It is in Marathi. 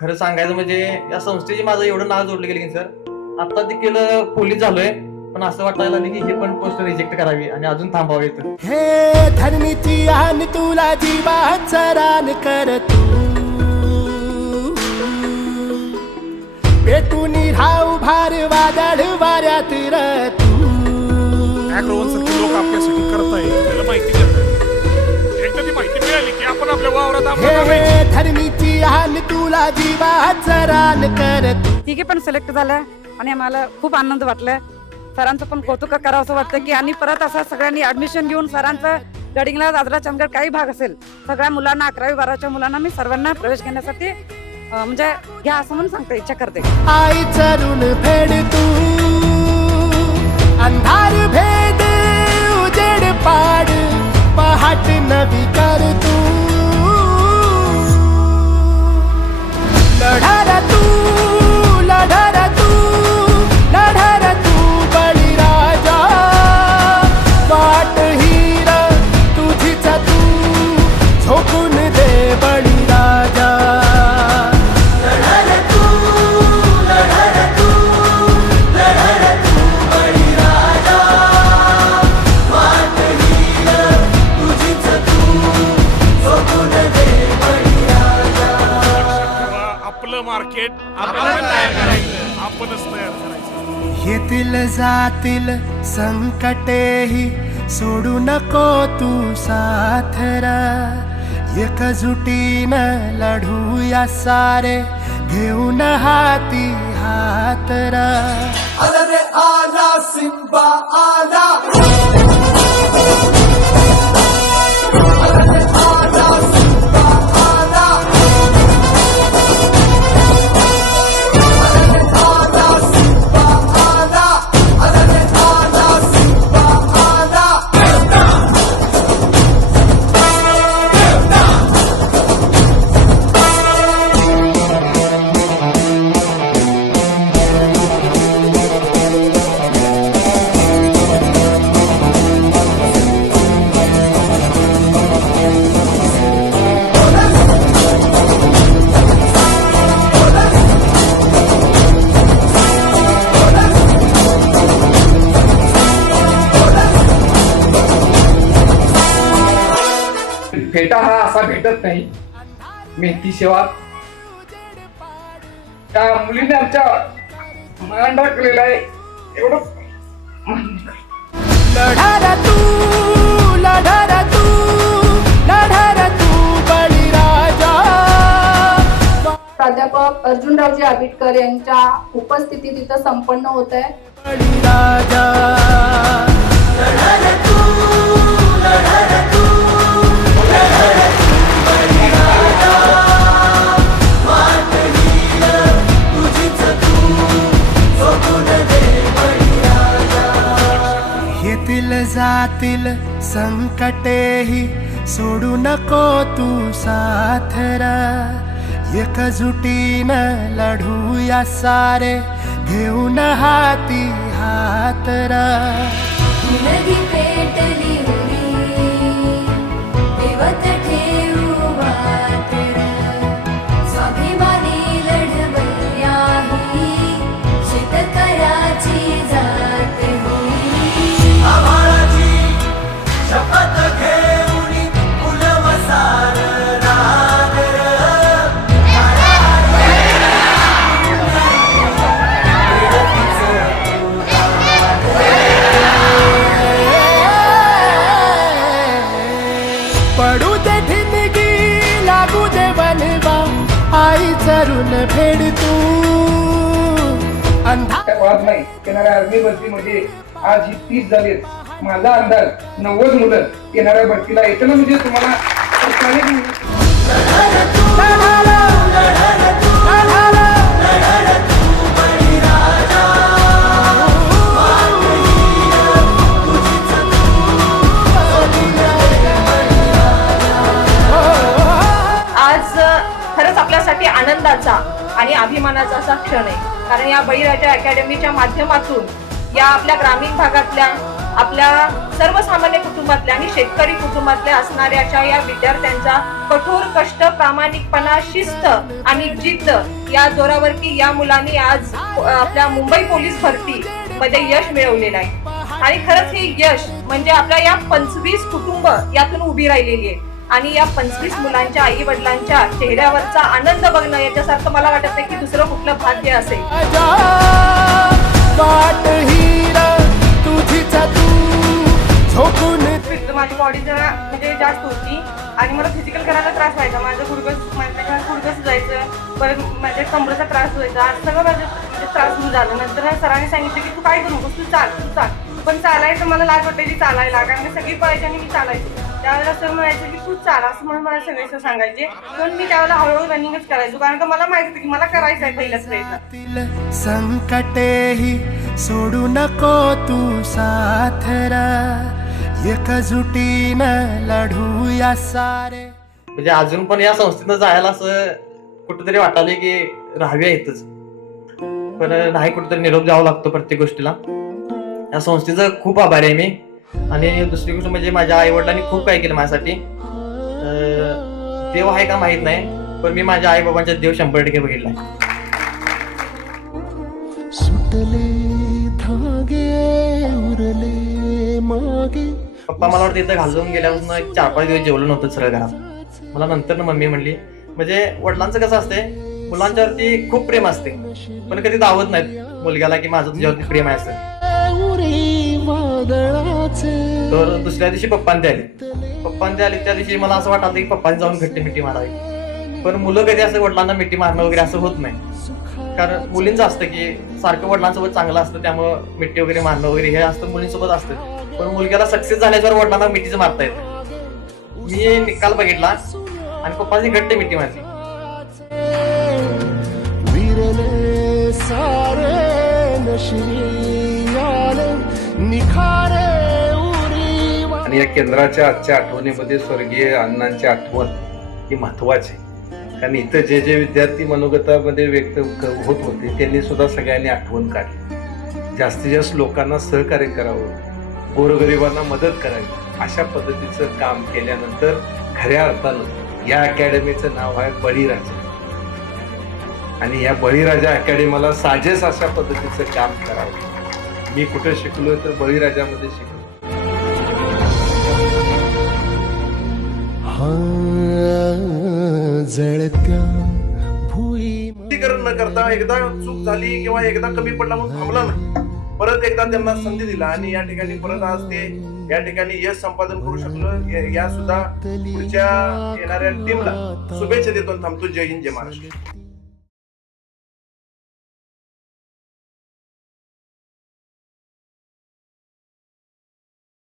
खरं सांगायचं म्हणजे या संस्थेचे माझं एवढं नाव जोडलं गेलं की सर आता देखील पोलीस झालोय, पण असं वाटायला लागलं की हे पण पोस्ट रिजेक्ट करावी आणि अजून थांबावे इथं. हे धरणीची आन तुला जीवाचा रान कर तू पेटून राहू भार वादळ वाऱ्यात र तू ऍग्रोवनसारखे लोक आपल्यासाठी करताय, त्याला माहिती देतात. एकदा ती माहिती मिळाली की आपण आपल्या वावरात हे धरणीची आन तुला जीवाचा रान कर तू. तिघे पण सिलेक्ट झालं आणि आम्हाला खूप आनंद वाटला. सरांचं पण कौतुक करावं असं वाटतं की आणि परत असं सगळ्यांनी ऍडमिशन घेऊन सरांचं गडिंगला दादरा चंदगड काही भाग असेल सगळ्या मुलांना 11वी-12वीच्या मुलांना मी सर्वांना प्रवेश घेण्यासाठी म्हणजे घ्या असं म्हणून सांगते, इच्छा करते. आई चरून फेड तू अंधार भेद उजेड पाड पहाट नवी कर तू लढार तू लढार तू लढार तू बळीराजा वाट हीर तुझीच तू झोकून दे बळीराजा आपलं मार्केट आपणच तयार करायचं. येतील जातील संकटेही सोडू नको तू साथरा एकजुटीनं लढूया सारे घेऊन हाती हातरा. आला रे आला सिंबा आला फेटा हा असा भेटत नाही. मेहती सेवा त्या मुलीने आमच्या मनात टाकलेला आहे. एवढं लढार तू लढार तू लढार तू बळीराजा. प्राध्यापक अर्जुनरावजी आबिटकर यांच्या उपस्थितीत इथं संपन्न होत आहे. बळीराजा लढार तू लढार तू येतील जातील संकटेही सोडू नको तू साथरा एकजुटीनं लढूया सारे घेऊन हाती हातरा. नदी पेटली देवत ठेवू वातर स्वाभिमानी लढवयाही शेतकऱ्याची जात होई. आभाळाची शपथ घेऊन फुलवसार रागर पडू दे ठिणगी लागू दे बनवा आई चरून फेड तू अंधार वाद नाही. येणाऱ्या आर्मी भरतीमध्ये आज ही 30 झालीत. माझा अंदाज 90 मुलं येणाऱ्या भरतीला येतं म्हणजे तुम्हाला आज खरंच आपल्यासाठी आनंदाचा आणि अभिमानाचा असा क्षण आहे, कारण या बळीराजा अकॅडमीच्या माध्यमातून या आपल्या ग्रामीण भागातल्या, आपल्या सर्वसामान्य कुटुंबातल्या आणि शेतकरी कुटुंबातल्या असणाऱ्या अशा या विद्यार्थ्यांचा कठोर कष्ट, प्रामाणिकपणा, शिस्त आणि जिद्द या जोरावरती या मुलांनी आज आपल्या मुंबई पोलीस भरती मध्ये यश मिळवलेलं आहे. आणि खरंच हे यश म्हणजे आपल्या या 25 कुटुंब यातून उभी राहिलेली आहे आणि या 25 मुलांच्या आई वडिलांच्या चेहऱ्यावरचा आनंद बघणं याच्यासारखं मला वाटत नाही की दुसरं कुठलं भाग्य असेल. राजा वाट हिरा तुझीच तू झोपून माझी बॉडी जरा म्हणजे जास्त होती आणि मला फिजिकल करायला त्रास व्हायचा. माझं गुडघं सुजायचं, परत माझ्या कमरेचा त्रास व्हायचा. आज सगळं माझं त्रास सुरू झाला. नंतर सरांनी सांगितलं की तू काय करू नकोस, तू चाल. पण चालायचं मला लाज वाटायची चालायला, कारण की सगळी पळायची आणि मी चालायची. त्यावेळेला सर म्हणायचं की तू चाल असं म्हणून मला सगळे सर सांगायचे. पण मी त्यावेळेला हळूहळू रनिंगच करायचो, कारण का मला माहिती होतं की मला करायचं आहे पहिल्याच प्रयत्न. संकटेही सोडू नको तू साथरा, एकजुटीनं लढूया सारे. म्हणजे अजून पण या संस्थेनं जायला असं कुठेतरी वाटायला की राहाव्या इथंच, पण नाही, कुठेतरी निरोप द्यावा लागतो प्रत्येक गोष्टीला. या संस्थेचं खूप आभारी आहे मी. आणि दुसरी गोष्ट म्हणजे माझ्या आई वडिलांनी खूप काही केलं माझ्यासाठी. देव आहे का माहित नाही, पण मी माझ्या आई बाबांच्या देव 100% बघितलाय. सुटले धागे उरले मागे. पप्पा मला वाटतं इथं घालून गेल्यापासून 4-5 दिवस जेवलं नव्हतं सरळ घरात. मला नंतर मम्मी म्हणली, म्हणजे वडिलांचं कसं असते, मुलांच्यावरती खूप प्रेम असते, पण कधी दावत नाहीत मुलग्याला की माझं तुझ्यावरती प्रेम आहे असं. तर दुसऱ्या दिवशी पप्पांनी आले त्या दिवशी मला असं वाटलं की पप्पांनी जाऊन घट्टी मिठी मारावी. पण मुलं कधी असं वडिलांना मिठी मारणं वगैरे असं होत नाही, कारण मुलींचं असतं की सारखं वडिलांसोबत चांगलं असतं, त्यामुळं मिठी वगैरे मारणं वगैरे हे असतं मुलींसोबत असतं. पण मुलग्याला सक्सेस झाल्याच्यावर वडिलांना मिठीच मारता येतं. मी निकाल बघितला आणि पप्पांनी घट्ट मिठी मारली. विरले सारे नशिनी आले निखारे उरी. आणि या केंद्राच्या आजच्या आठवणीमध्ये स्वर्गीय अण्णांची आठवण ही महत्वाची, कारण इथं जे जे विद्यार्थी मनोगतामध्ये व्यक्त होत होते त्यांनी सुद्धा सगळ्यांनी आठवण काढली. जास्तीत जास्त लोकांना सहकार्य करावं, गोरगरिबांना मदत करावी, अशा पद्धतीचं काम केल्यानंतर खऱ्या अर्थानं या अकॅडमीचं नाव आहे बळीराजा. आणि या बळीराजा अकॅडमीला साजेस अशा पद्धतीचं काम करावं. मी कुठे शिकलोय तर बळीराजामध्ये शिकलो. जळत्या भुई न करता एकदा चूक झाली किंवा एकदा कमी पडला म्हणून थांबला नाही, परत एकदा त्यांना संधी दिला आणि या ठिकाणी परत आज ते या ठिकाणी यश संपादन करू शकलो. या सुद्धा पुढच्या येणाऱ्या टीमला शुभेच्छा देतो. थांबतो. जय हिंद, जय महाराष्ट्र.